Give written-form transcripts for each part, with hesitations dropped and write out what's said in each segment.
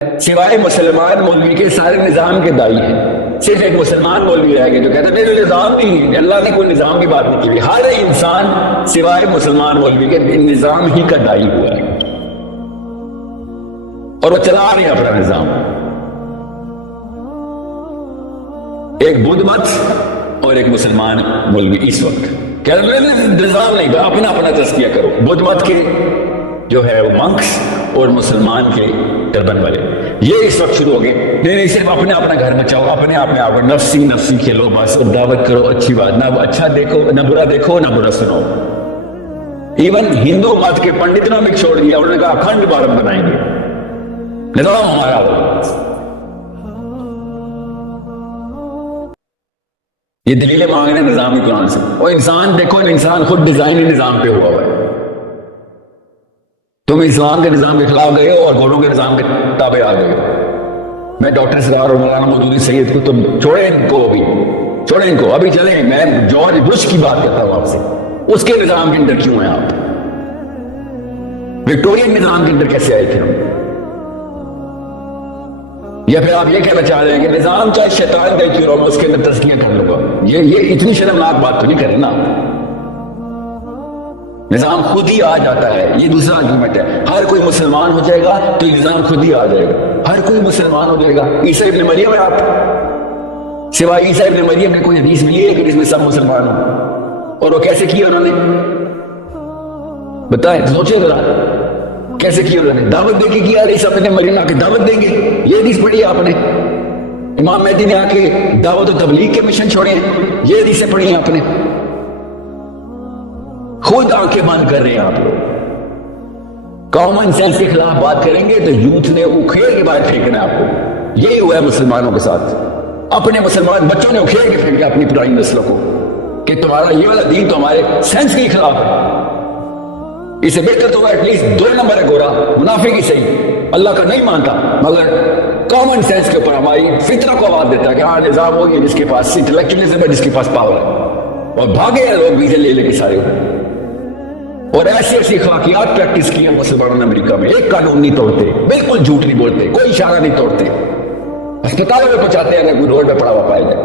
سوائے مسلمان مولوی کے سارے نظام کے دائی ہیں. صرف ایک مسلمان مولوی رہ گئے جو کہتے ہیں میرے نظام نہیں. اللہ نے کوئی نظام کی بات نہیں کی. ہر انسان سوائے مسلمان مولوی کے نظام ہی کا دائی ہوا ہے اور وہ چلا رہے ہیں اپنا نظام. ایک بدھ مت اور ایک مسلمان مولوی اس وقت کہہ رہے ہیں نظام نہیں, اپنا اپنا تزکیہ کرو. بدھ مت کے جو ہے وہ منکس اور مسلمان کے ٹربن والے یہ اس وقت شروع ہو گئے. نہیں صرف اپنے اپنا گھر بچاؤ, اپنے آپ میں آپ نفسی نفسی کھیلو بس, اور دعوت کرو اچھی بات, نہ اچھا دیکھو نہ برا دیکھو نہ برا سنو. ایون ہندو مت کے پنڈتوں نے چھوڑ دیا, انہوں نے کہا اکھنڈ بھارت بنائیں گے, نظام ہمارا ہوگا. یہ دلیلیں مانگ رہے ہیں نظامی قرآن سے. اور انسان دیکھو, انسان خود ڈیزائن نظام پہ ہوا ہے. تم اسلام کے نظام کے خلاف گئے ہو اور گوروں کے نظام کے تابع آ گئے ہو. میں ڈاکٹر سرار اور مولانا مودودی سید کو تم چھوڑیں ان کو, ابھی چھوڑیں ان کو, ابھی چلیں. میں جارج بش کی بات کرتا ہوں آپ سے. اس کے نظام کے اندر کیوں ہیں آپ؟ وکٹورین نظام کے اندر کیسے آئے تھے ہم؟ یا پھر آپ یہ کہنا چاہ رہے ہیں کہ نظام چاہے شیطان کا کیوں رہا, میں اس کے اندر تزکیہ کر لوں گا. یہ اتنی شرمناک بات تو نہیں کرے نا. نظام خود ہی آ جاتا ہے. یہ دوسرا آرگومنٹ ہے. ہر کوئی مسلمان ہو جائے گا تو نظام خود ہی آ جائے گا. ہر کوئی مسلمان ہو جائے گا. عیسیٰ ابن مریم ہے آپ, سوائے عیسیٰ ابن مریم نے کوئی حدیث ملی ہے کہ جس میں سب مسلمان ہوں؟ اور وہ کیسے کیا انہوں نے بتائیں, سوچے ذرا کیسے کیا انہوں نے. دعوت دے کے کیا, عیسیٰ ابن مریم آ کے دعوت دیں گے, یہ حدیث پڑھی آپ نے. امام مہدی نے آ کے دعوت و تبلیغ کے مشن چھوڑے ہیں, یہ حدیثیں پڑھی ہیں آپ نے. خود آنکھیں بند کر رہے ہیں آپ لوگ. کامن سینس کے خلاف بات کریں گے تو یوتھ نے اکھیڑ کے باہر پھینکنا ہے آپ کو. یہی ہوا ہے مسلمانوں کے ساتھ. اپنے مسلمان بچوں نے اکھیڑ کے پھینکا اپنی پرانی نسلوں کو کہ تمہارا یہ والا دین تو ہمارے سینس کے خلاف ہے. اسے بہتر تو ایٹ لیسٹ 2 نمبر ہے گورا, منافق ہی صحیح, اللہ کا نہیں مانتا مگر کامن سینس کے اوپر ہماری فطرہ کو آواز دیتا ہے کہ ہاں نظام ہو گیا جس کے پاس انٹلیکچوئلزم ہے, جس کے پاس پاور ہے. اور بھاگے ہیں لوگ ویزے لے لے کے سارے. اور ایسی ایسی اخلاقیات پریکٹس کی ہیں مسلمانوں نے امریکہ میں. ایک قانون نہیں توڑتے, بالکل جھوٹ نہیں بولتے, کوئی اشارہ نہیں توڑتے, اسپتالوں میں پہنچاتے ہیں اگر کوئی روڈ پہ پڑا ہوا پائے جائے.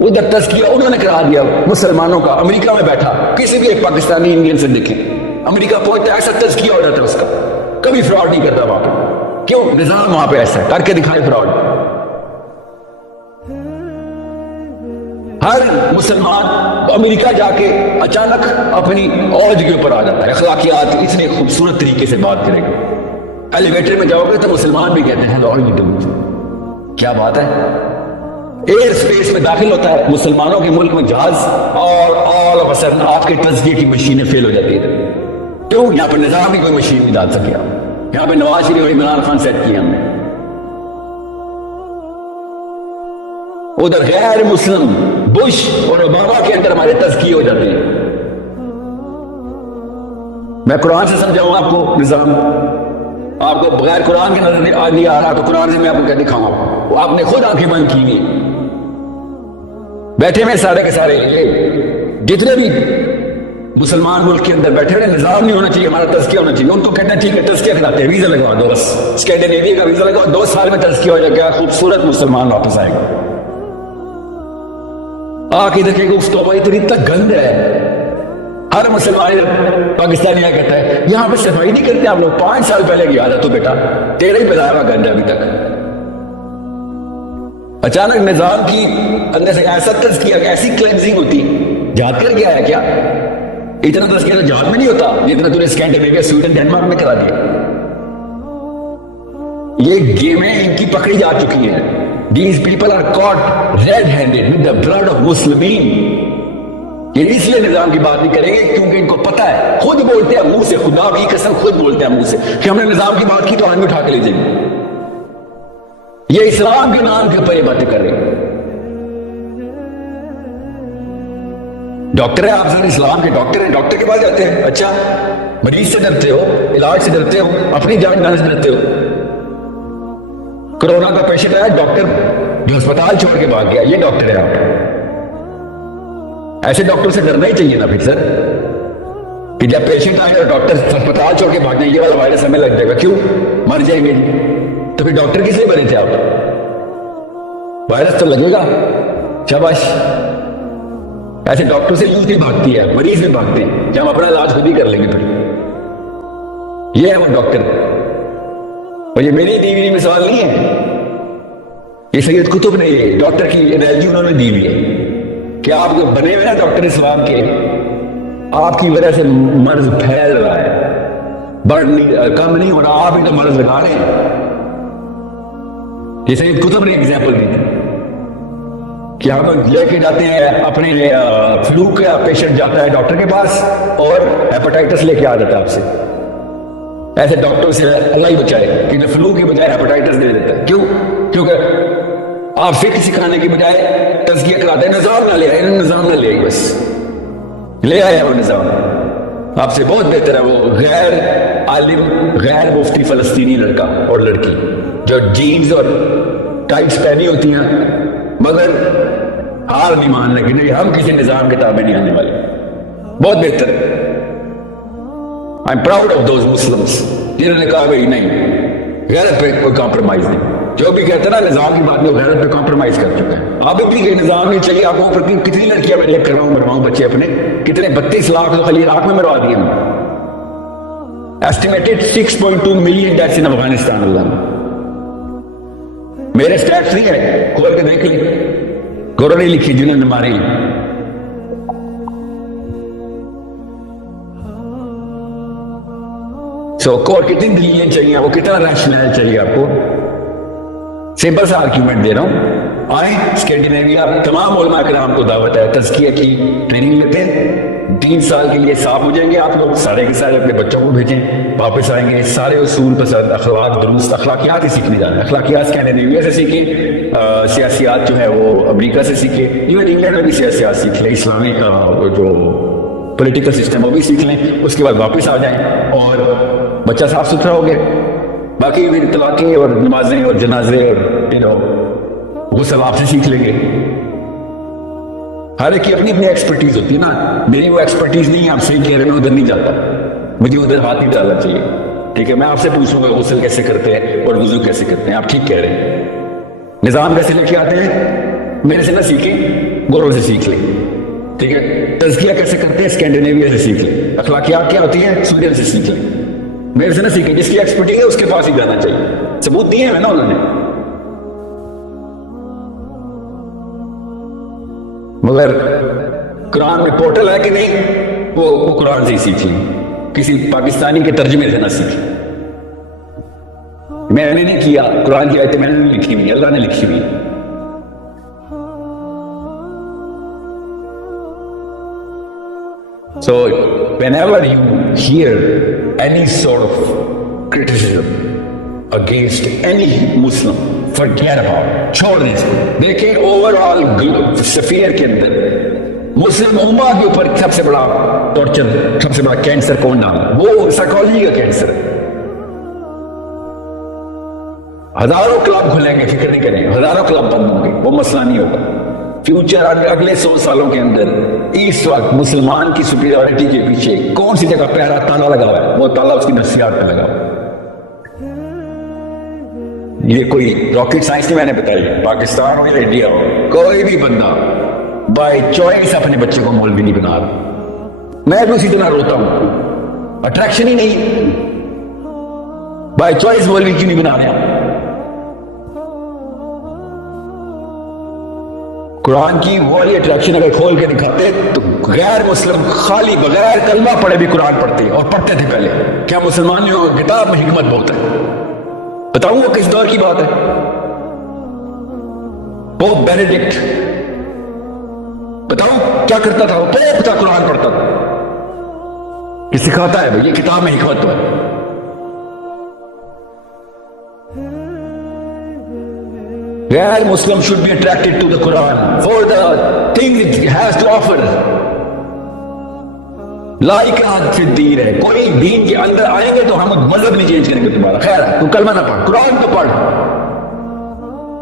ادھر تزکیہ انہوں نے کرا دیا مسلمانوں کا. امریکہ میں بیٹھا کسی بھی ایک پاکستانی انڈین سے دیکھیں, امریکہ پہنچتا ہے ایسا تزکیہ ہو جاتا ہے اس کا. کبھی فراڈ نہیں کرتا وہاں پہ. کیوں؟ نظام وہاں پہ ایسا ہے, کر کے دکھائے فراڈ. ہر مسلمان امریکہ جا کے اچانک اپنی اوج کے اوپر آ جاتا ہے. اخلاقیات اتنے خوبصورت طریقے سے بات کرے گا. ایلیویٹر میں جاؤ گے تو مسلمان بھی کہتے ہیں ہیلو ہاؤ یو ڈوئنگ. کیا بات ہے. ایئر سپیس میں داخل ہوتا ہے مسلمانوں کے ملک میں جہاز, اور آل آف اے سڈن آپ کے تزکیے کی مشینیں فیل ہو جاتی ہیں. کیوں؟ یہاں پر نظام ہی کوئی مشین نہیں ڈال سکے. یہاں پہ نواز شریف اور عمران خان سیٹ کیا ہم نے. ادھر غیر مسلم بش اور اوباما کے اندر ہمارے تزکیے ہو جاتے ہیں. میں قرآن سے سمجھاؤں آپ کو نظام. آپ کو بغیر قرآن کے نظر نہیں آ رہا تو قرآن سے میں آپ کو کیا دکھاؤں. آپ نے خود آنکھیں بند کی ہوئی بیٹھے میں سارے کے سارے جتنے بھی مسلمان ملک کے اندر بیٹھے ہوئے. نظام نہیں ہونا چاہیے, ہمارا تزکیہ ہونا چاہیے. ان کو کہتے ہیں ٹھیک ہے تزکیہ کراتے ہیں, ویزا لگوا دو بس, اسکینڈینیویا کا ویزا لگوا, 2 سال میں تزکیہ ہو جائے گا, خوبصورت مسلمان واپس آئے گا. آ کے دیکھیں گے اس تو بھائی اتنی تک گند ہے. ہر مسلمان پاکستانی کہتا ہے یہاں پہ صفائی نہیں کرتے آپ لوگ. 5 سال پہلے کی عادت تو بیٹا تیرا ہی پھیلایا ہوا گند ہے ابھی تک. اچانک نظام کی اندر سے ایسا تزکیہ, ایسی کلینزنگ ہوتی. جہاد کر گیا ہے کیا؟ اتنا تزکیہ تو جہاد میں نہیں ہوتا جتنا تو نے اسکینڈینیویا سویڈن ڈنمارک میں کرا دیا. یہ گیمیں ان کی پکڑی جا چکی ہیں. These people are caught red-handed with the blood of Muslimin. یہ اس لیے نظام کی بات نہیں کریں گے کیونکہ ان کو پتا ہے, خود بولتے ہیں منہ سے, خدا کی قسم خود بولتے ہیں منہ سے کہ ہم نے نظام کی بات کی تو آدمی اٹھا کے لے جائیں گے. یہ اسلام کے نام کے اوپر یہ باتیں کر رہے ہیں. ڈاکٹر ہے آپ سر, اسلام کے ڈاکٹر ہیں, ڈاکٹر کے پاس جاتے ہیں. اچھا مریض سے ڈرتے ہو, علاج سے ڈرتے ہو, اپنی جان جانے سے ڈرتے ہو. کرونا کا پیشنٹ آیا, ڈاکٹر جو ہسپتال چھوڑ کے بھاگ گیا, یہ ڈاکٹر ہے آپ. ایسے ڈاکٹر سے ڈرنا ہی چاہیے نا پھر سر, کہ جب پیشنٹ آئے اور ڈاکٹر ہسپتال چھوڑ کے بھاگ جائے, یہ والا وائرس ہمیں لگ جائے گا. کیوں؟ مر جائیں گے. تو پھر ڈاکٹر کس لیے بنے تھے آپ؟ وائرس تو لگے گا، شاباش. ایسے ڈاکٹر سے یوں نہیں بھاگتی ہے، مریض میں بھاگتے ہیں کہ ہم اپنا علاج خود ہی کر لیں گے. پھر یہ ہے وہ ڈاکٹر. اور یہ میری دی ہوئی مثال نہیں ہے، یہ سید قطب نے ڈاکٹر کی انالوجی انہوں نے دی ہوئی ہے کہ آپ بنے ہوئے نا ڈاکٹر اسلام کے، آپ کی وجہ سے مرض پھیل رہا ہے، بڑھ نہیں کم نہیں ہو رہا، آپ ہی تو مرض لگا رہے ہیں. یہ سید قطب نے ایگزامپل دی تھی کہ ہم لے کے جاتے ہیں اپنے فلو کا پیشنٹ جاتا ہے ڈاکٹر کے پاس اور ہیپاٹائٹس لے کے آ جاتا ہے آپ سے. ایسے ڈاکٹر سے اللہ ہی بچائے کہ فلو کی بجائے ہیپاٹائٹس دے دیتا ہے. کیوں؟ کیونکہ آپ فکر سکھانے کی بجائے تزکیہ کراتے ہیں. نظام نہ لے آئے، نظام نہ لے آئی، بس لے آیا وہ نظام. آپ سے بہت بہتر ہے وہ غیر عالم، غیر مفتی فلسطینی لڑکا اور لڑکی جو جینز اور ٹائٹس پہنی ہوتی ہیں مگر ہار نہیں مان رہے کہ نہیں ہم کسی نظام کے تابع نہیں آنے والے. بہت بہتر ہے. I am proud of those Muslims جنہوں نے کہا بھائی نہیں، غیرت پہ کوئی کمپرومائز نہیں. جو بھی کہتے ہیں نا نظام کی بات میں، غیرت پہ کمپرومائز کر چکے ہیں. آپ بھی کہ نظام نہیں چاہیے آپ کو، کتنی لڑکیاں میں لے کرواؤں مرواؤں بچے اپنے، کتنے 32 لاکھ تو خالی عراق میں مروا دیے ہم. ایسٹیمیٹڈ 6.2 ملین ڈیتھس ان افغانستان. اللہ میرے سٹیٹس نہیں ہے، کھول کے دیکھ لیں، گورو نہیں لکھی جنہوں نے ماری. سو اور کتنی دلیلیں چاہیے، وہ کتنا ریشنل چاہیے آپ کو. سمپل سا آرگیومنٹ دے رہا ہوں. آئیں اسکینڈینیویا تمام علماء کرام کو دعوت ہے، تزکیہ کی ٹریننگ لیتے ہیں. 3 سال کے لیے صاف ہو جائیں گے آپ لوگ، سارے کے سارے اپنے بچوں کو بھیجیں، واپس آئیں گے سارے اصول پسند، اخلاق درست، اخلاقیات ہی سیکھنے جا رہے ہیں. اخلاقیات اسکینڈینیویا سے سیکھیں، سیاسیات جو ہے وہ امریکہ سے سیکھیں، ایون انگلینڈ میں بھی سیاسیات سیکھ لیں، اسلامی جو پولیٹیکل سسٹم وہ بھی سیکھ لیں. اس کے بعد واپس آ جائیں اور بچہ صاف ستھرا ہو گیا. باقی بھی طلاقیں اور نمازیں اور جنازے اور غسل آپ سے سیکھ لیں گے. ہر ایک کی اپنی اپنی ایکسپرٹیز ہوتی ہے نا. میری وہ ایکسپرٹیز نہیں ہے، آپ صحیح کہہ رہے ہیں، میں ادھر نہیں جاتا، مجھے ادھر ہاتھ نہیں ڈالنا چاہیے. ٹھیک ہے، میں آپ سے پوچھوں گا غسل کیسے کرتے ہیں اور وضو کیسے کرتے ہیں. آپ ٹھیک کہہ رہے ہیں. نظام کیسے لے کے آتے ہیں میرے سے نہ سیکھیں، گوروں سے سیکھ لیں. ٹھیک ہے، تزکیہ کیسے کرتے ہیں اسکینڈینیویا سے سیکھ لیں. اخلاقیات کیا ہوتی ہیں سویڈن سے سیکھ لیں. میرے سے نہ سیکھیں، جس کی ایکسپرٹیز ہے اس کے پاس ہی جانا چاہیے. ثبوت دیے ہیں نا انہوں نے. مگر قرآن میں پورٹل ہے کہ نہیں، وہ قرآن سے ہی سیکھ لیں، کسی پاکستانی کے ترجمے سے نہ سیکھ لیں. میں نے نہیں کیا، قرآن کی آیتیں میں نے نہیں لکھی ہوئی، اللہ نے لکھی ہوئی. So whenever you hear any sort of criticism against any Muslim, forget about it. چھوڑ دیں اس کو. دیکھیں اوور آل سفیر کے اندر مسلم امہ کے اوپر سب سے بڑا ٹارچر، سب سے بڑا کینسر کون ڈالا؟ وہ سائیکالوجی کا کینسر ہے. ہزاروں کلب کھلیں گے، فکر نہیں کریں، ہزاروں کلب بند ہوں گے، وہ مسئلہ نہیں ہوگا. فیوچر اگلے 100 سالوں کے اندر اس وقت مسلمان کی سپیریورٹی کے پیچھے کون سی جگہ پہرا تالا لگا ہوا ہے؟ وہ تالا اس کی نفسیات پہ لگا ہوا ہے. یہ کوئی راکٹ سائنس نہیں میں نے بتائی. پاکستان ہو یا انڈیا ہو، کوئی بھی بندہ بائی چوائس اپنے بچے کو مولوی نہیں بنا رہا. میں بھی اسی طرح روتا ہوں، اٹریکشن ہی نہیں، بائی چوائس مولوی کیوں نہیں بنا رہے؟ قرآن کی والی اٹریکشن اگر کھول کے دکھاتے تو غیر مسلم خالی بغیر کلمہ پڑھے بھی قرآن پڑھتے اور پڑھتے تھے پہلے. کیا مسلمانوں کی کتاب میں حکمت بہت ہے؟ بتاؤں وہ کس دور کی بات ہے؟ پوپ بینیڈکٹ بتاؤں کیا کرتا تھا؟ وہ پوپ تھا، قرآن پڑھتا تھا. یہ سکھاتا ہے یہ کتاب میں حکمت ہے. غیر مسلم should be attracted to the Quran for the things it has to offer. لا اکراہ فی الدین ہے. کوئی دین کے اندر آئیں گے تو ہم مذہب نہیں چینج کریں گے تمہارا. خیر ہے، تو کلمہ نہ پڑھ، قرآن تو پڑھ.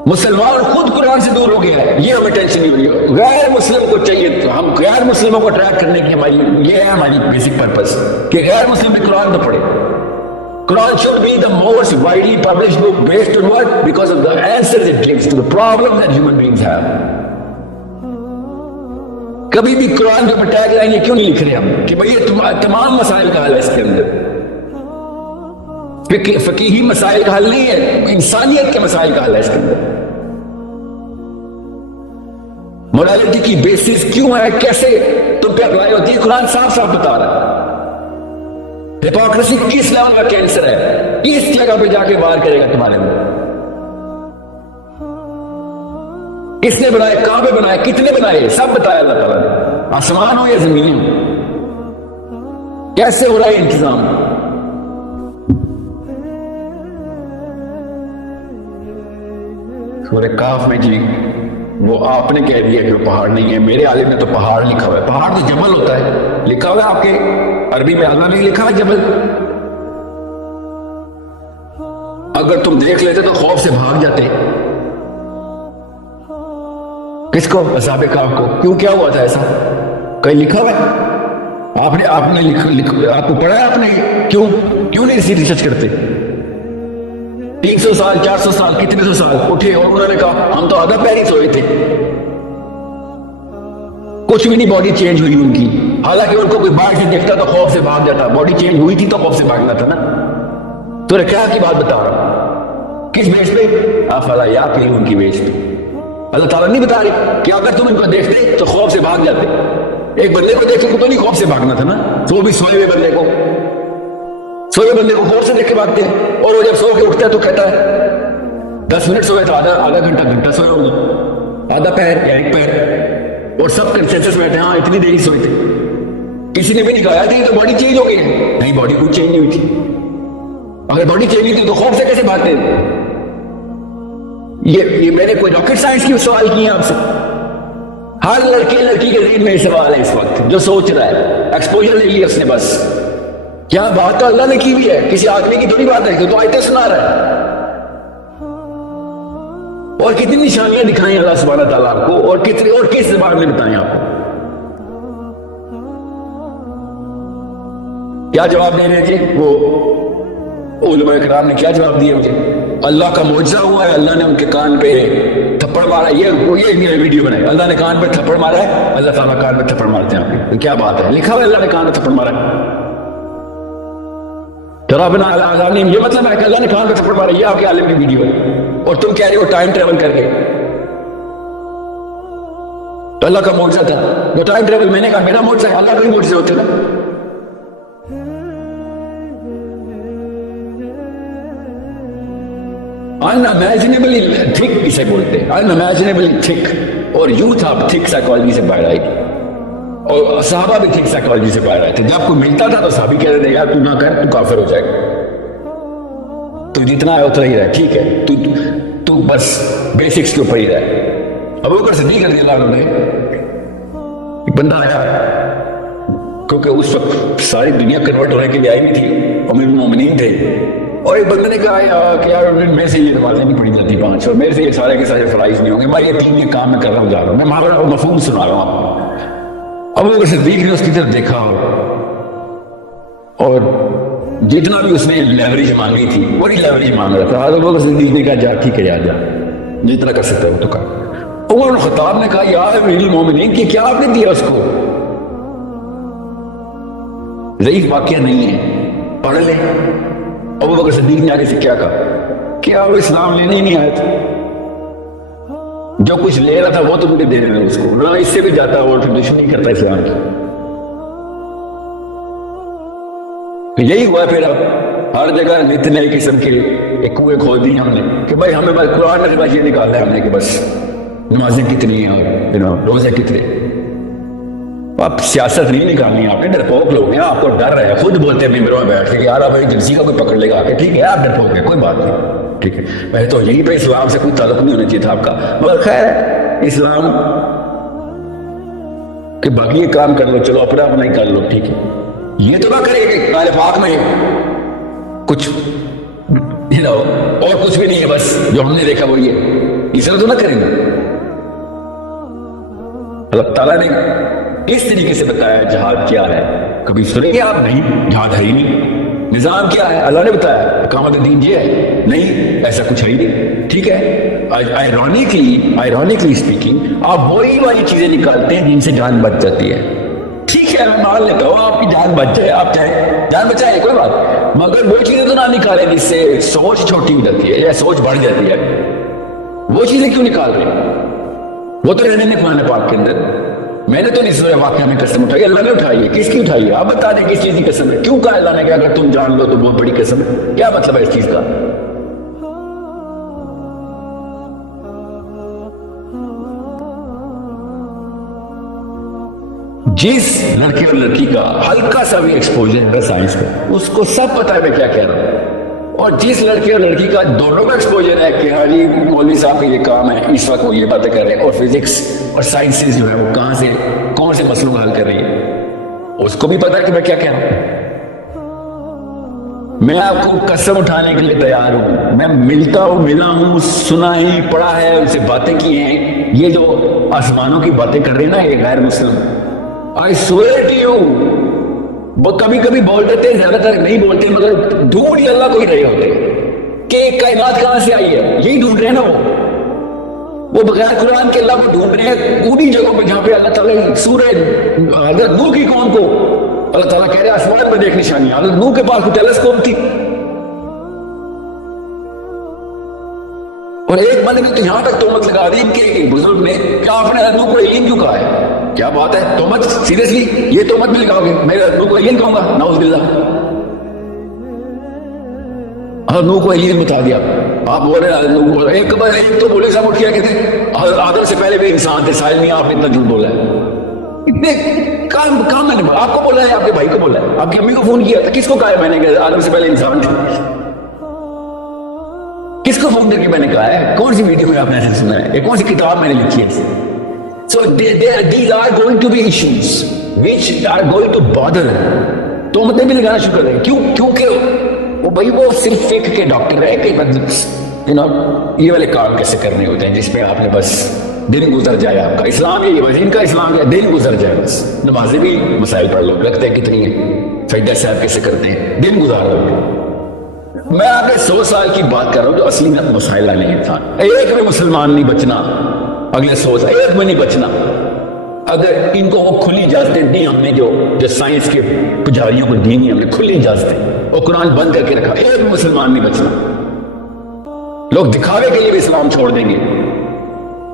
مسلمان خود قرآن سے دور ہو گیا ہے، یہ ہمیں ٹینشن نہیں ہو رہی. غیر مسلم کو چاہیے، تو ہم غیر مسلموں کو اٹریکٹ کرنے کی یہ ہے ہماری بیسک پرپس کہ غیر مسلم بھی قرآن تو پڑھے. Quran should be the most widely published book based on what? Because of the answers it gives to the problem that human beings have. کبھی بھی قرآن کے اوپر ٹیگ لائن یہ کیوں نہیں لکھ رہے ہم کہ بھئی یہ تمام مسائل کا حل ہے اس کے اندر. فقیہی مسائل کا حل نہیں ہے، انسانیت کے مسائل کا حل ہے اس کے اندر. مورالٹی کی بیسس کیوں ہے، کیسے تم پہ اپلائی ہوتی ہے، قرآن صاف صاف بتا رہا ہے. ہپوکریسی کس لیول کا کینسر ہے، اس جگہ پہ جا کے وار کرے گا تمہارے اندر. کس نے بنائے، کہاں پہ بنائے، کتنے بنائے، سب بتایا اللہ تعالیٰ نے. آسمان ہو یا زمین ہو، کیسے ہو رہا ہے انتظام. سورہ کاف میں جی وہ آپ نے کہہ دیا کہ وہ پہاڑ نہیں ہے، میرے عالم نے تو پہاڑ لکھا ہوا ہے. پہاڑ تو جبل ہوتا ہے، لکھا ہوا ہے آپ کے عربی میں اللہ نے لکھا ہے جبل. اگر تم دیکھ لیتے تو خوف سے بھاگ جاتے. کس کو؟ اصحاب کہف کو. کیوں، کیا ہوا تھا ایسا؟ کہیں لکھا ہوا ہے؟ آپ نے آپ کو پڑھا ہے آپ نے؟ کیوں نہیں اسی ریسرچ کرتے؟ 300 سال 400 سال کتنے سو سال اٹھے اور انہوں نے کہا ہم تو آدھا پیر ہی سوئے تھے، کچھ بھی نہیں باڈی چینج ہوئی ان کی. حالانکہ ان کو کوئی باہر سے دیکھتا تو خوف سے بھاگ جاتا. باڈی چینج ہوئی تھی تو خوف سے بھاگنا تھا نا. تو کیا کی بات بتا رہا ہوں، کس بیس پہ؟ افلا یعقلون کی بیس پہ. اللہ تعالیٰ نہیں بتا رہی کہ اگر تم ان کو دیکھتے تو خوف سے بھاگ جاتے. ایک بندے کو دیکھ تو نہیں خوف سے بھاگنا تھا نا، تو وہ بھی سوئے ہوئے بندے کو خوف سے دیکھ کے بھاگتے ہیں. اور وہ جب سو کے اٹھتا ہے تو کہتا ہے 10 منٹ سوئے تو آدھا گھنٹہ سوئے ہوگا، آدھا پیر یا ایک پیر. اور سب کنسنسس میں بیٹھے ہاں اتنی دیر ہی سوئے تھے. کسی نے بھی نہیں کہا تھی تو باڈی چینج ہو گئی ہے. نہیں، باڈی کچھ چینج نہیں ہوئی تھی. اگر باڈی چینج نہیں تھی تو خوف سے کیسے بھاگتے ہیں؟ یہ میں نے کوئی راکٹ سائنس کی سوال کیے ہیں آپ سے. ہر لڑکی کے ذہن میں یہ سوال ہے اس وقت، جو سوچ رہا ہے. ایکسپوجر لے لیا اس نے بس. کیا بات تو اللہ نے کی ہوئی ہے، کسی آدمی کی تھوڑی بات ہے کہ تو آیتیں سنا رہا ہے. اور کتنی نشانیاں دکھائیں اللہ سبحانہ تعالیٰ آپ کو، اور کس زبان میں بتائیں آپ کو. کیا جواب دے رہے تھے وہ علماء کرام نے؟ کیا جواب دیا مجھے؟ اللہ کا معجزہ ہوا ہے، اللہ نے ان کے کان پہ تھپڑ مارا. یہ ویڈیو بنائی، اللہ نے کان پہ تھپڑ مارا ہے. اللہ تعالیٰ کان پہ تھپڑ مارتے ہیں آپ کے. کیا بات ہے، لکھا ہوا ہے اللہ نے کان پہ تھپڑ مارا ہے. یہ مطلب ہے کہ اللہ نے کان پہ تھپڑ مارا. یہ آپ کے عالم کی ویڈیو ہے اور تم کہہ رہے ہو ٹائم ٹریول کر کے. تو اللہ کا معجزہ تھا وہ ٹائم ٹریول. میں نے کہا میرا معجزہ ہے، اللہ کا بھی معجزے ہوتے نا. unimaginably thick اسے بولتے ہیں، unimaginably thick. اور یوتھ آپ تھک سائیکالوجی سے باہر آئی، اور صحابہ بھی تھک سائیکالوجی سے باہر آئے تھے. جب کوئی ملتا تھا تو صحابی کہتے تھے یار تو نہ کر، تو کافر ہو جائے گا، تو جتنا ہے اتنا ہی رہے، ٹھیک ہے، تو بس بیسکس کے اوپر ہی رہے. ابوبکر صدیق رضی اللہ عنہ نے ایک بندہ آیا، کیونکہ اس وقت ساری دنیا کنورٹ ہونے کے لیے آئی بھی تھی، امیر المومنین تھے. اور ایک بندے نے کہا کہ یار میرے سے یہ نمازیں نہیں پڑھی جاتی 5، اور میرے سے یہ سارے کے سارے فرائض نہیں ہوں گے، میں یہ 3 کام میں کر رہا ہوں، جا رہا ہوں، میں ماغرہ مفہوم سنا رہا ہوں آپ کو. ابوبکر صدیق نے اس کی طرف دیکھا اور جتنا بھی اس نے لیوریج مانگی تھی وہی لیوریج مانگ رہا تھا. ابوبکر صدیق نے کہا جا ٹھیک ہے، جا جتنا کر سکتا ہے وہ تو کر. عمر بن خطاب نے کہا یا امیر المومنین کہ کیا آپ نے دیا اس کو؟ ضعیف واقعہ نہیں ہے، پڑھ لیں. ابوبکر صدیق نے آگے سے کیا کہا کہ آپ اسلام لینے ہی نہیں آئے تھے، جو کچھ لے رہا تھا وہ تو مجھے دے رہے اس کو، نہ اس سے بھی جاتا اور پھر دشمنی کرتا اسلام کی. یہی ہوا پھر اب ہر جگہ نت نئے قسم کے ایک کنویں کھول دی ہم نے کہ بھائی ہمیں بس قرآن میں بس یہ نکالنا ہے ہم نے کہ بس نمازیں کتنی ہیں اور روزے کتنے. آپ سیاست نہیں نکالنی ہے، آپ نے ڈرپوک لوگ ہیں، آپ کو ڈر ہے، خود بولتے ہیں ممبروں میں بیٹھ کے کہ یار آپ ایجنسی کا کوئی پکڑ لے گا، ٹھیک ہے آپ ڈرپوک ہیں، کوئی بات نہیں، ٹھیک ہے. میں تو یہیں پہ اسلام سے کوئی تعلق نہیں ہونا چاہیے تھا آپ کا، مگر خیر ہے اسلام کہ باقی یہ کام کر لو، چلو اپنا ہی کر لو، ٹھیک ہے. یہ تو نہ کرے کہ قرآن پاک میں کچھ اور کچھ بھی نہیں ہے، بس جو ہم نے دیکھا وہ یہ اس طرح تو نہ کریں گے. اللہ تعالیٰ نے اس طریقے سے بتایا جہاد کیا ہے. کبھی سنیں گے آپ؟ نہیں، جہاد ہے ہی نہیں. نظام کیا ہے؟ اللہ نے بتایا اقامت دین یہ ہے؟ نہیں، ایسا کچھ ہے ہی نہیں. ٹھیک ہے، آئرونیکلی اسپیکنگ آپ وہی والی چیزیں نکالتے ہیں جن سے جان بچ جاتی ہے. ٹھیک ہے، میں مان لیتا ہوں آپ کی جان بچ جائے، آپ چاہے جان بچائے کوئی بات، مگر وہ چیزیں تو نہ نکالیں جس سے سوچ چھوٹی ہو جاتی ہے یا سوچ بڑھ جاتی ہے. وہ چیزیں کیوں نکال رہے ہیں؟ وہ تو رہنے نہیں قرآن پاک کے اندر. میں نے تو نہیں سنا واقعہ میں قسم اٹھائی، اللہ نے اٹھائی ہے. کس کی اٹھائی ہے؟ آپ بتا دیں کس چیز کی قسم ہے؟ کیوں کہا اللہ نے کہ اگر تم جان لو تو بہت بڑی قسم ہے؟ کیا مطلب ہے اس چیز کا؟ جس لڑکے اور لڑکی کا ہلکا سا بھی ایکسپوجر ہے سائنس کا، اس کو سب پتا ہے میں کیا کہہ رہا ہوں. اور جس لڑکے اور لڑکی کا دونوں کا ایکسپوجر ہے کہ ہاں جی مولوی صاحب کا یہ کام ہے، اس وقت وہ یہ باتیں کر رہے ہیں، اور فزکس اور سائنسز جو ہے وہ کہاں سے کون سے مسئلوں کو حل کر رہی ہے، اس کو بھی پتا ہے کہ میں کیا کہہ رہا ہوں. میں آپ کو قسم اٹھانے کے لیے تیار ہوں، میں ملا ہوں، سنا ہی پڑھا ہے، ان سے باتیں کی ہیں. یہ جو آسمانوں کی باتیں کر رہے ہیں نا یہ غیر مسلم، I swear to you، وہ کبھی کبھی بول دیتے ہیں، زیادہ تر نہیں بولتے، مگر ڈھونڈ ہی اللہ کو ہی رہے ہوتے کہ کائنات کہاں سے آئی ہے. یہی ڈھونڈ رہے ہیں نا وہ بغیر قرآن کے اللہ کو ڈھونڈ رہے ہیں انہی جگہوں پہ جہاں پہ اللہ تعالیٰ سورہ حضرت نوح کی قوم کو اللہ تعالیٰ کہہ رہے آسمان میں دیکھ نشانیاں. حضرت نوح کے پاس کوئی ٹیلیسکوپ تھی، اور ایک بندے نے تو یہاں تک تہمت لگا دی کہ بزرگ نے کہ آپ نے حضرت نوح کو ایلین کیوں کہا ہے. کیا بات ہے، تہمت سیریسلی یہ تہمت بھی لگاؤ گے؟ میں حضرت نوح کو ایلین کہوں گا؟ نعوذ باللہ. حضرت نوح کو ایلین بتا دیا. آپ بول رہے ہیں ایک تو بولے صاحب اٹھ کیا کہتے آدم سے پہلے بھی انسان تھے، سائل نہیں، آپ نے اتنا جھوٹ بولا ہے. اتنے کام میں نے آپ کو بولا ہے، آپ کے بھائی کو بولا ہے، آپ کی امی کو فون کیا تھا، کس کو کہا ہے میں نے کہ آدم سے پہلے انسان تھے؟ کس کو فون کر کے میں نے کہا ہے؟ کون سی ویڈیو میں آپ نے ایسے سنا ہے؟ کون سی کتاب میں نے لکھی ہے؟ So these are going to be issues which are going to bother. تو مطلب بھی لگانا شروع کر رہے ہیں. کیونکہ وہ بھائی وہ صرف فقہ کے ڈاکٹر ہے کہ یہ والے کام کیسے کرنے ہوتے ہیں جس پہ آپ نے بس دن گزر جائے. آپ کا اسلام یہ بس ان کا اسلام ہے دن گزر جائے، بس نمازیں بھی مسائل پڑھ لو، لگتے ہیں کتنی ہیں، سجدہ صاحب کیسے کرتے ہیں، دن گزار لو. میں آپ کے 100 سال کی بات کر رہا ہوں جو اصلی مسائل نہیں تھا. ایک بھی مسلمان نہیں بچنا اگلے 100 سال، ایک میں نہیں بچنا. اگر ان کو وہ کھلی اجازتیں دی ہم نے جو سائنس کے پجاریوں کو دی نہیں، ہم نے کھلی اجازتیں اور قرآن بند کر کے رکھا، ایک مسلمان نہیں بچنا. لوگ دکھاوے کے لیے بھی اسلام چھوڑ دیں گے.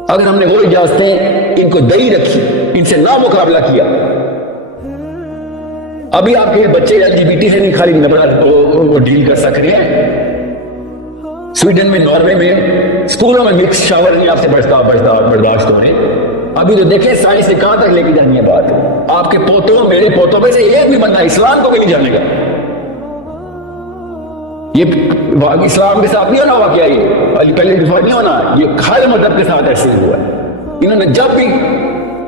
اگر ہم نے وہ اجازتیں ان کو دئی رکھی، ان سے نہ مقابلہ کیا. ابھی آپ کے بچے LGBT سے نہیں خالی وہ ڈیل کر سک رہے ہیں. سویڈن میں، ناروے میں اسکولوں میں مکس شاور نہیں آپ سے برداشت ہو رہے. ابھی تو دیکھیں سائنس سے کہاں تک لے کے جانی ہے بات. آپ کے پوتوں میرے پوتوں میں سے ایک بھی بندہ اسلام کو بھی نہیں جانے گا. یہ اسلام کے ساتھ نہیں ہونا واقعہ، یہ پہلے دفعہ نہیں ہونا، یہ ہر مذہب کے ساتھ ایسے ہوا ہے. انہوں نے جب بھی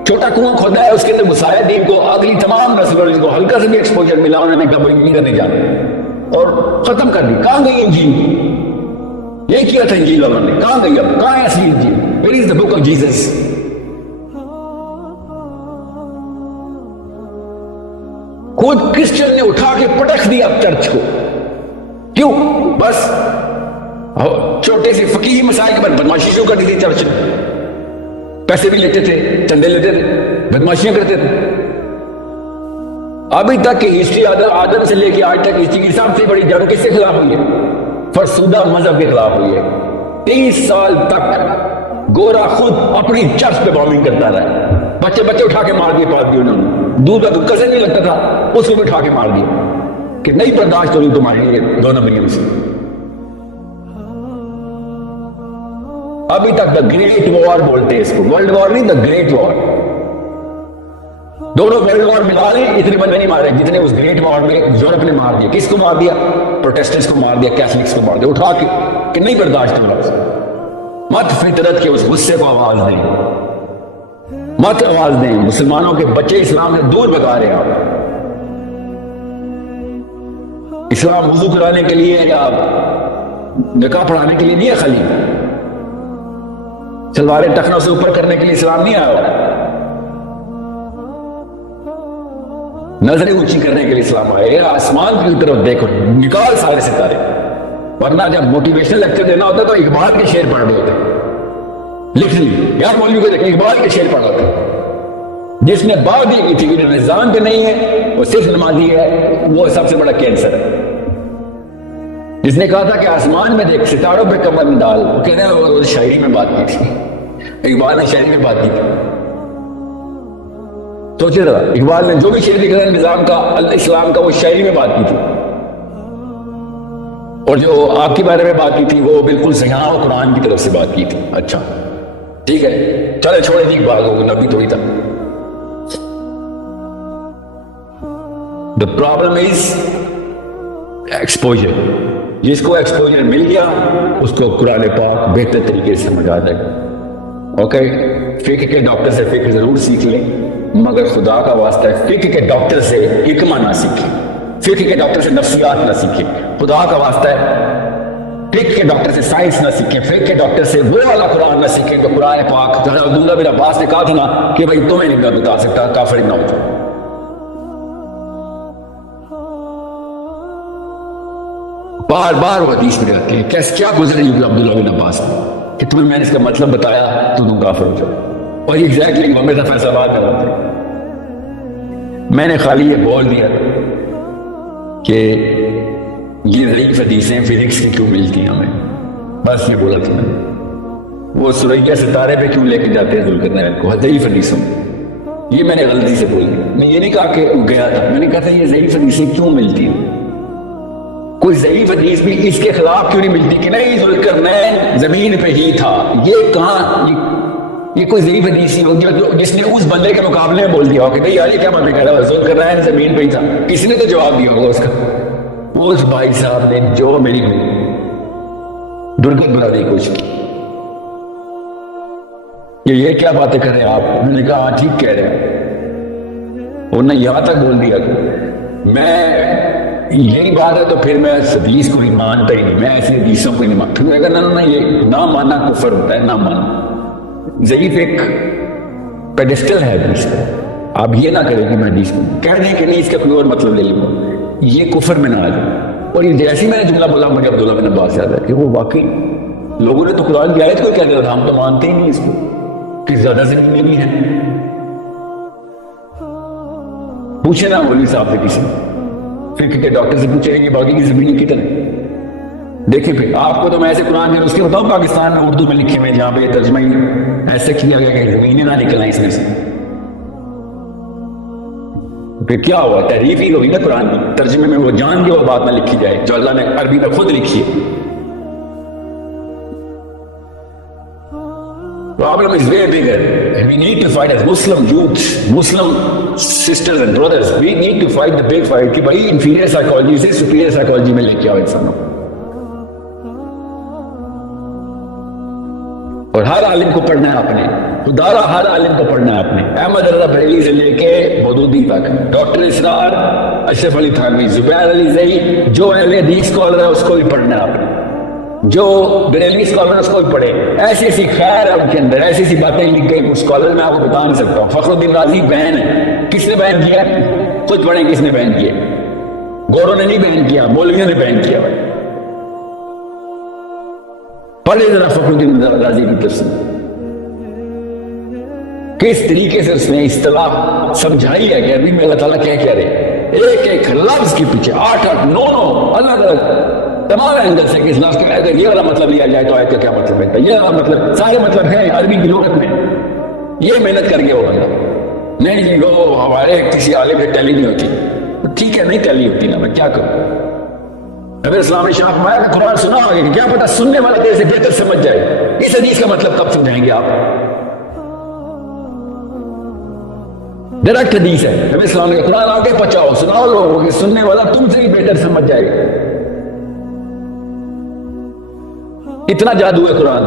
چھوٹا کنواں کھودا ہے اس کے اندر گھسایا دین کو، اگلی تمام نسلوں کو ہلکا سے بھی ایکسپوجر ملا، انہوں نے کہا انجیل نہیں جانا اور ختم کر دی. کہاں گئی انجیل؟ یہ کیا تھا انجیل والوں نے، کہاں گئی؟ اب کہاں ہے اصلی انجیل؟ Where is the book of Jesus? خود کرسچن نے اٹھا کے پٹخ دیا چرچ کو. کیوں؟ بس چھوٹے سے فقیہی مسائل کے بعد بدماشی شروع کر دی تھی. چرچ پیسے بھی لیتے تھے، چندے لیتے تھے، بدماشیاں کرتے تھے. ابھی تک کی ہسٹری آدم سے لے کے آج تک ہسٹری کی سب سے بڑی جنگ کس کے خلاف ہوئی ہے؟ فرسودہ مذہب کے خلاف ہوئی ہے. 30 سال تک گورا خود اپنی چرچ پہ بامبنگ کرتا رہا. بچے اٹھا کے مار دیے پاس بھی انہوں نے. دودھ کا دودھ کسے نہیں لگتا تھا اس کو بھی اٹھا کے مار دیا کہ نہیں برداشت ہو رہی تمہارے لیے 2 نمبریوں سے. ابھی تک دا گریٹ وار بولتے ہیں اس کو، ورلڈ وار نہیں، دا گریٹ وار. دونوں ورلڈ وار ملا لیں اتنے بندے نہیں مارے جتنے اس گریٹ وار میں یورپ نے مار دیا. کس کو مار دیا؟ پروٹیسٹنٹس کو مار دیا، کیتھولکس کو مار دیا اٹھا کے کہ نہیں برداشت ہو رہا. مت فطرت کے اس غصے کو آواز دیں، مت آواز دیں. مسلمانوں کے بچے اسلام سے دور بھگا رہے ہیں آپ. اسلام وضو کرانے کے لیے یا نکاح پڑھانے کے لیے نہیں ہے، خالی سلواریں ٹخنوں سے اوپر کرنے کے لیے اسلام نہیں آیا. نظریں اونچی کرنے کے لیے اسلام آئے. آسمان کی طرف دیکھو, نکال سارے ستارے. ورنہ جب موٹیویشنل لیکچر دینا ہوتا تو اقبال کے شعر پڑھ دیتے, لکھ لی یار مولوی کو دیکھیں اقبال کے شعر پڑھا ہوتا. جس نے بات یہ کی تھی کہ نظام پہ نہیں ہے وہ صرف نمازی ہے, وہ سب سے بڑا کینسر ہے. جس نے کہا تھا کہ آسمان میں دیکھ ستاروں پہ کمر ڈال, وہ کہتے ہیں وہ شاعری میں بات کی تھی. اقبال نے شاعری میں بات کی تھی. سوچے رہا اقبال نے جو بھی شعر لکھا نظام کا اسلام کا وہ شاعری میں بات کی تھی, اور جو آپ کے بارے میں بات کی تھی وہ بالکل صحیح و قرآن کی طرف سے بات کی تھی. اچھا ٹھیک ہے, چلے چھوڑے دی بات ہوگی, نبی تھوڑی تھا. The problem is exposure. جس کو ایکسپوجر مل گیا اس کو قرآن پاک بہتر طریقے سے سمجھ آ جائے گا. اوکے, فقہ کے ڈاکٹر سے فقہ ضرور سیکھ لیں, مگر خدا کا واسطہ ہے فقہ کے ڈاکٹر سے حکمہ نہ سیکھیں, فقہ کے ڈاکٹر سے نفسیات نہ سیکھیں. خدا کا واسطہ ہے فقہ کے ڈاکٹر سے سائنس نہ سیکھیں, فقہ کے ڈاکٹر سے وہ والا قرآن نہ سیکھیں جو قرآن پاک. عبداللہ بن عباس نے کہا تھا نا کہ بھائی تمہیں نہیں میں بتا سکتا, کافر نہ ہوتا. بار بار وہ حدیث میں رہتے ہیں کیا گزری عبداللہ بن عباس کہ تمہیں میں نے اس کا مطلب بتایا تو تم کافر ہو جاؤ. اور ایگزیکٹلی ہمیشہ فیصلہ کر رہے تھے. میں نے خالی یہ بول دیا کہ یہ ضعیف حدیثیں فزکس کی کیوں ملتی ہیں ہمیں, بس یہ بولا تھا میں نے. وہ سریا ستارے پہ کیوں لے کے جاتے ہیں ذوالقرنین کو ضعیف حدیثوں میں, یہ میں نے غلطی سے بول دیا. میں یہ نہیں کہا کہ گیا تھا, میں نے کہا تھا یہ ضعیف حدیثیں کیوں ملتی ہیں. کوئی ضعیف حدیث بھی اس کے خلاف کیوں نہیں ملتی کہ نہیں ذوالقرنین زمین پہ ہی تھا. یہ کہاں, یہ کوئی ضعیف حدیث ہی ہوگی جس نے اس بندے کے مقابلے میں بول دیا ہو کہ بھائی یار یہ کیا مطلب کہہ رہا ہے ذوالقرنین زمین پہ ہی تھا. کسی نے تو جواب دیا ہوگا اس کا. اس بھائی صاحب نے جو میری درگت بنا دی کچھ یہ کیا باتیں کر رہے ہیں آپ. میں نے کہا ہاں ٹھیک کہہ رہے ہیں. انہوں نے یہاں تک بول دیا کہ میں یہی بات ہے تو پھر میں اس حدیث کو ہی مانتا ہی نہیں, میں ایسے حدیثوں کو ہی نہیں مانتا. پھر میں کہا نہ یہ نہ ماننا کفر ہوتا ہے, نہ ماننا. ضعیف ایک پیڈسٹل ہے حدیث کا. آپ یہ نہ کریں کہ میں حدیث کو کہہ دیں کہ نہیں اس کا کوئی اور مطلب لے لوں گا, یہ کفر میں نہ آ جائے. اور یہ جیسے میں نے جملہ بولا مجھے عبداللہ بن عباس یاد ہے کہ وہ واقعی لوگوں نے تو قرآن کی آیت کو کہہ دیا تھا, ہم تو مانتے ہی نہیں اس کو کہ زیادہ زمینیں بھی ہیں. پوچھے نا مولوی صاحب سے کسی فقہ کے ڈاکٹر سے پوچھے کہ باقی کی زمینیں کتنے. دیکھیں پھر آپ کو تو میں ایسے قرآن کے نسخے بتاؤں پاکستان میں اردو میں لکھے ہوئے جہاں پہ یہ ترجمہ ہی ایسے کیا گیا کہ زمینیں نہ نکلیں اس میں سے. پھر کیا ہوا, تحریف ہی ہوگی نا قرآن کی. ترجمے میں وہ جان کے وہ بات نہ لکھی جائے جو اللہ نے عربی میں خود لکھی ہے. Problem is way bigger and we need to fight as Muslim youth, Muslim sisters and brothers. We need to fight the big fight کہ بھائی inferior psychology سے superior psychology میں لے کے آؤ انسانوں. اور ہر عالم کو پڑھنا ہے اپنے, خدارا ہر عالم کو پڑھنا ہے اپنے. احمد رضا بریلوی سے لے کے مودودی تک, ڈاکٹر اسرار, اشرف علی تھانوی, زبیر علی زئی, جو اہل حدیث اسکالر ہے اس کو بھی پڑھنا ہے اپنے, جو بریلوی اسکالر اس کو بھی پڑھے. ایسی ایسی خیر ہے ان کے اندر, ایسی ایسی باتیں لکھ گئی اسکالر میں آپ کو بتا نہیں سکتا ہوں. فخر الدین رازی بین ہے, کس نے بین کیا, خود پڑھیں کس نے بین کیا. گوروں نے نہیں بین کیا, مولویوں نے بین کیا. پڑھے ذرا فخر الدین رازی کی تفسیر, کس طریقے سے اس نے اصطلاح سمجھائی ہے کہ عربی میں اللہ تعالیٰ کیا کہہ رہے ہیں. ایک ایک لفظ کے پیچھے 8 9 الگ الگ تمام اینگل سے کہ اس لفظ کے اگر یہ والا مطلب لیا جائے تو آیت کا کیا مطلب ہے, یہ والا مطلب, سارے مطلب ہیں عربی کی لغت میں. یہ محنت کر کے وہ بندہ نہیں جی وہ ہمارے کسی عالم سے ٹیلی نہیں ہوتی. ٹھیک ہے نہیں ٹیلی ہوتی نا, میں کیا کروں. ابھی اسلام نے شاہ فرمایا کہ قرآن سنا ہوگا کہ کیا پتا سننے والا دیر سے بہتر سمجھ جائے. اس حدیث کا مطلب کب سمجھائیں گے آپ. ڈائریکٹ حدیث ہے. ابھی اسلام نے قرآن آگے پہنچاؤ, سناؤ لوگوں کہ سننے والا تم سے ہی بہتر سمجھ جائے گا. اتنا جادو ہے قرآن.